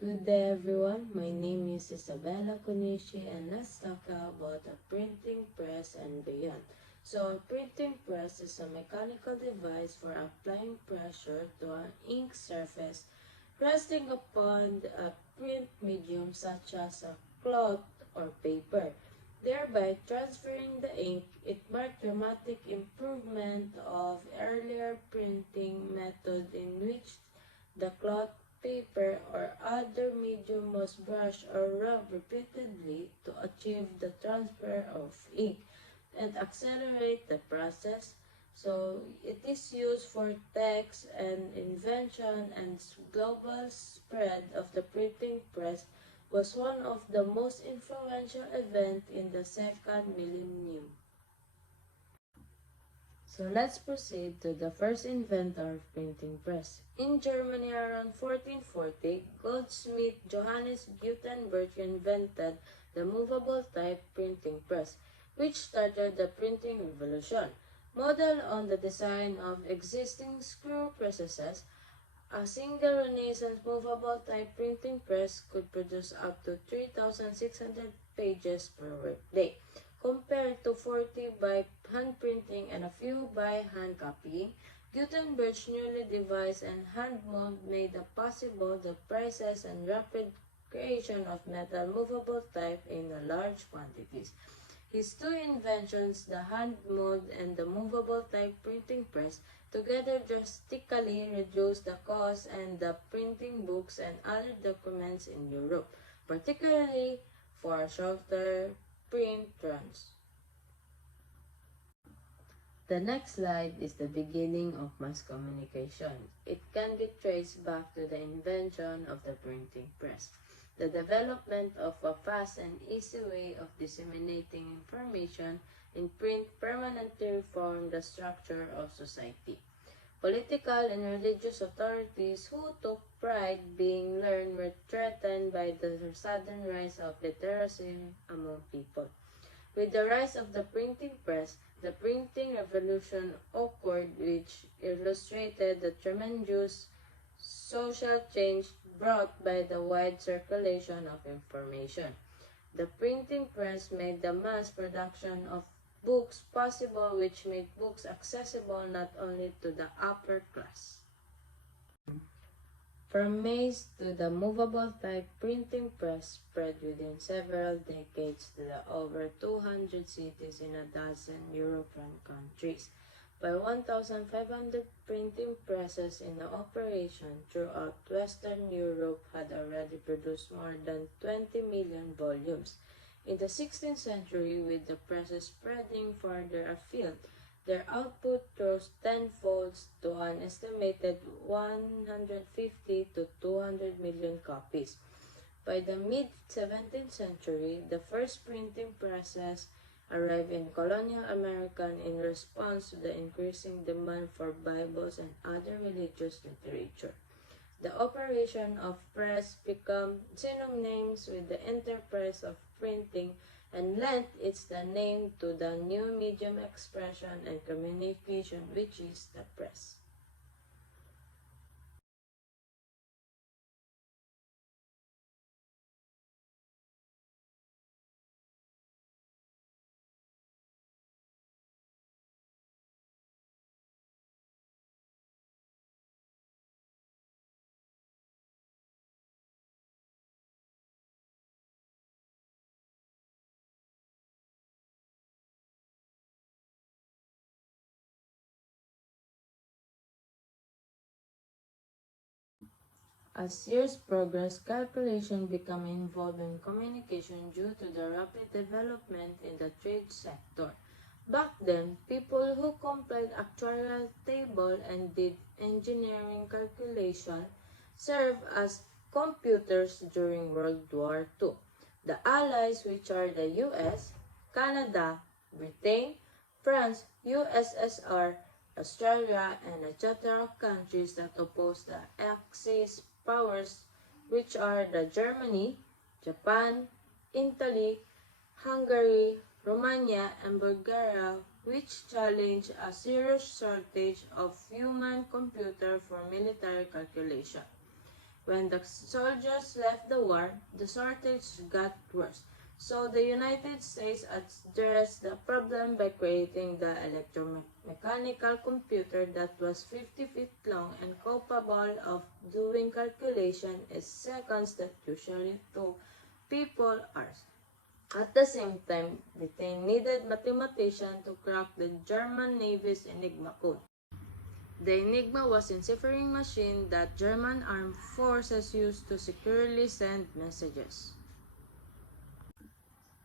Good day everyone, my name is Isabella Kunishi and let's talk about a printing press and beyond. So a printing press is a mechanical device for applying pressure to an ink surface resting upon a print medium such as a cloth or paper, thereby transferring the ink. It marked dramatic improvement of earlier printing method in which the cloth, paper, or other medium was brushed or rubbed repeatedly to achieve the transfer of ink and accelerate the process. So it is used for text and invention, and global spread of the printing press was one of the most influential events in the second millennium. So let's proceed to the first inventor of printing press. In Germany around 1440, goldsmith Johannes Gutenberg invented the movable type printing press, which started the printing revolution. Modeled on the design of existing screw presses, a single Renaissance movable type printing press could produce up to 3,600 pages per workday, compared to 40 by hand printing and a few by hand copying. Gutenberg's newly devised and hand mold made possible the process and rapid creation of metal movable type in large quantities. His two inventions, the hand mold and the movable type printing press, together drastically reduced the cost and the printing books and other documents in Europe, particularly for shorter print runs. The next slide is the beginning of mass communication. It can be traced back to the invention of the printing press, the development of a fast and easy way of disseminating information in print permanently reformed the structure of society. Political and religious authorities who took pride being learned were threatened by the sudden rise of literacy among people. With the rise of the printing press, the printing revolution occurred, which illustrated the tremendous social change brought by the wide circulation of information. The printing press made the mass production of books possible, which made books accessible not only to the upper class. From maize to the movable type printing press spread within several decades to the over 200 cities in a dozen European countries. By 1,500 printing presses in operation throughout Western Europe had already produced more than 20 million volumes. In the 16th century, with the presses spreading farther afield, their output rose tenfold to an estimated 150 to 200 million copies. By the mid-17th century, the first printing presses arrived in colonial America in response to the increasing demand for Bibles and other religious literature. The operation of press became synonymous with the enterprise of printing and lent its the name to the new medium expression and communication, which is the press. As years progressed, calculation became involved in communication due to the rapid development in the trade sector. Back then, people who complied actuarial table and did engineering calculation served as computers during World War II. The Allies, which are the US, Canada, Britain, France, USSR, Australia, and a charter of countries that oppose the Axis powers, which are the Germany, Japan, Italy, Hungary, Romania, and Bulgaria, which challenge a serious shortage of human computer for military calculation. When the soldiers left the war, the shortage got worse. So the United States addressed the problem by creating the electromechanical computer that was 50 feet long and capable of doing calculation in seconds that usually took people hours. At the same time, Britain needed mathematicians to crack the German Navy's Enigma code. The Enigma was a ciphering machine that German armed forces used to securely send messages.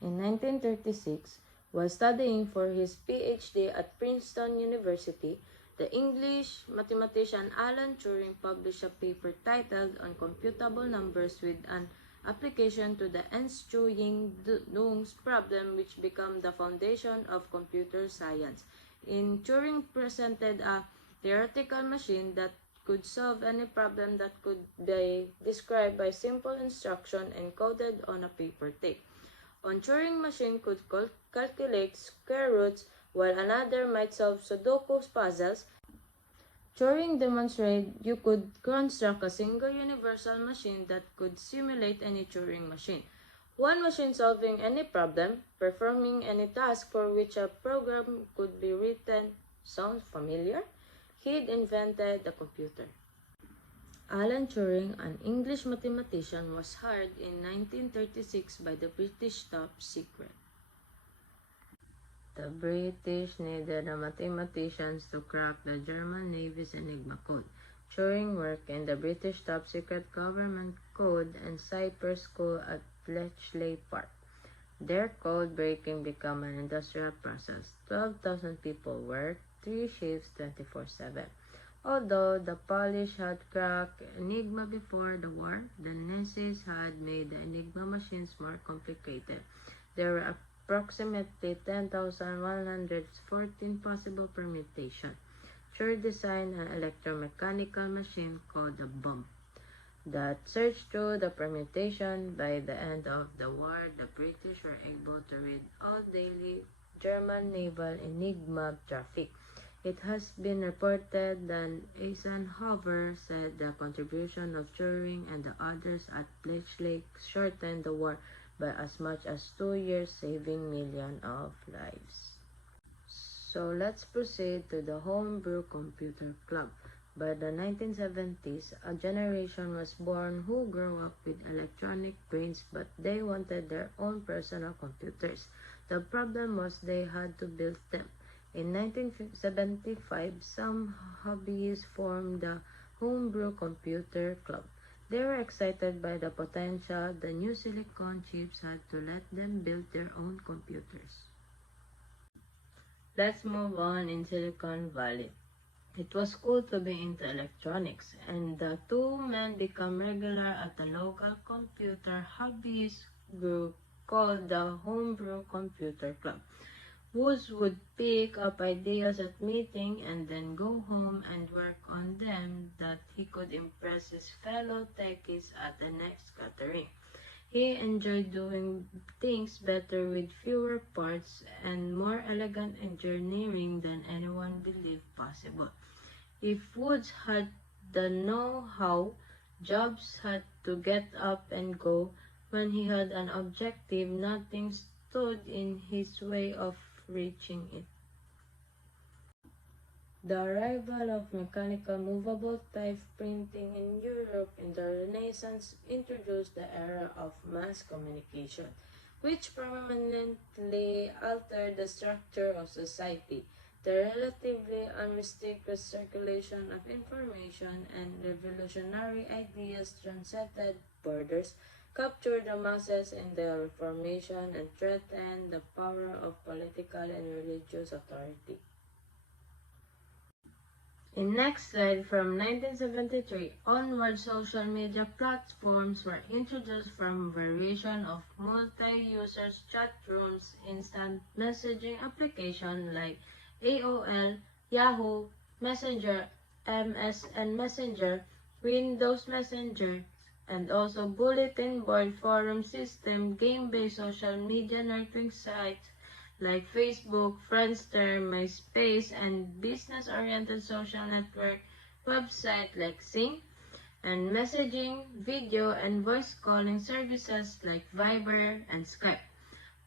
In 1936, while studying for his PhD at Princeton University, the English mathematician Alan Turing published a paper titled On Computable Numbers with an application to the Einstein-Dunge problem, which became the foundation of computer science. In Turing presented a theoretical machine that could solve any problem that could be described by simple instruction encoded on a paper tape. One Turing machine could calculate square roots, while another might solve Sudoku puzzles. Turing demonstrated you could construct a single universal machine that could simulate any Turing machine. One machine solving any problem, performing any task for which a program could be written. Sounds familiar? He'd invented the computer. Alan Turing, an English mathematician, was hired in 1936 by the British Top Secret. The British needed mathematicians to crack the German Navy's Enigma code. Turing worked in the British Top Secret Government Code and Cipher School at Bletchley Park. Their code breaking became an industrial process. 12,000 people worked, 3 shifts 24/7. Although the Polish had cracked Enigma before the war, the Nazis had made the Enigma machines more complicated. There were approximately 10,114 possible permutations. Turing designed an electromechanical machine called the bomb that searched through the permutation. By the end of the war, the British were able to read all daily German naval Enigma traffic. It has been reported that Eisenhower said the contribution of Turing and the others at Bletchley shortened the war by as much as 2 years, saving millions of lives. So let's proceed to the Homebrew Computer Club. By the 1970s, a generation was born who grew up with electronic brains, but they wanted their own personal computers. The problem was they had to build them. In 1975, some hobbyists formed the Homebrew Computer Club. They were excited by the potential the new silicon chips had to let them build their own computers. Let's move on in Silicon Valley. It was cool to be into electronics, and the two men became regular at a local computer hobbyist group called the Homebrew Computer Club. Woods would pick up ideas at meeting and then go home and work on them that he could impress his fellow techies at the next gathering. He enjoyed doing things better with fewer parts and more elegant engineering than anyone believed possible. If Woods had the know-how, Jobs had to get up and go. When he had an objective, nothing stood in his way of reaching it. The arrival of mechanical movable type printing in Europe in the Renaissance introduced the era of mass communication, which permanently altered the structure of society. The relatively unrestricted circulation of information and revolutionary ideas transcended borders, captured the masses in the Reformation, and threatened the power of political and religious authority. In next slide, from 1973 onward, social media platforms were introduced from variation of multi-user chat rooms, instant messaging applications like AOL, Yahoo, Messenger, MSN Messenger, Windows Messenger, and also bulletin board forum system, game-based social media networking sites like Facebook, Friendster, MySpace, and business-oriented social network websites like Sing. and messaging, video, and voice calling services like Viber and Skype.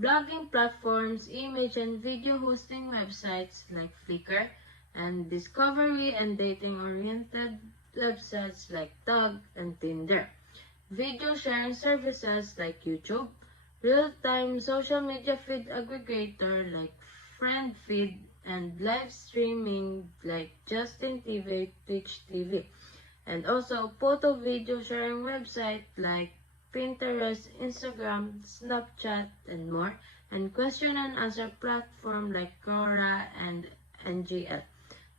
Blogging platforms, image and video hosting websites like Flickr, and discovery and dating-oriented websites like Tog and Tinder. Video sharing services like YouTube, real-time social media feed aggregator like FriendFeed, and live streaming like Justin TV, Twitch TV. And also photo video sharing website like Pinterest, Instagram, Snapchat, and more, and question and answer platform like Quora and NGL.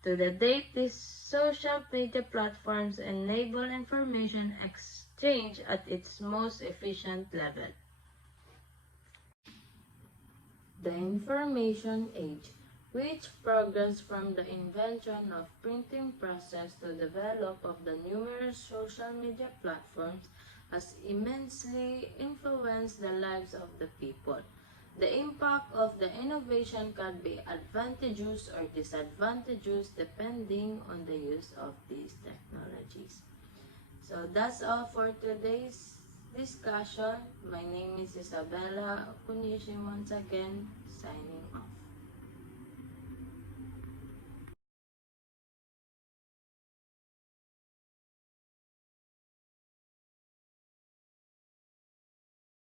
To the date, these social media platforms enable information exchange at its most efficient level. The Information Age, which progressed from the invention of printing process to develop of the numerous social media platforms, has immensely influenced the lives of the people. The impact of the innovation can be advantageous or disadvantageous depending on the use of these technologies. So that's all for today's discussion. My name is Isabella Kunishi once again, signing off.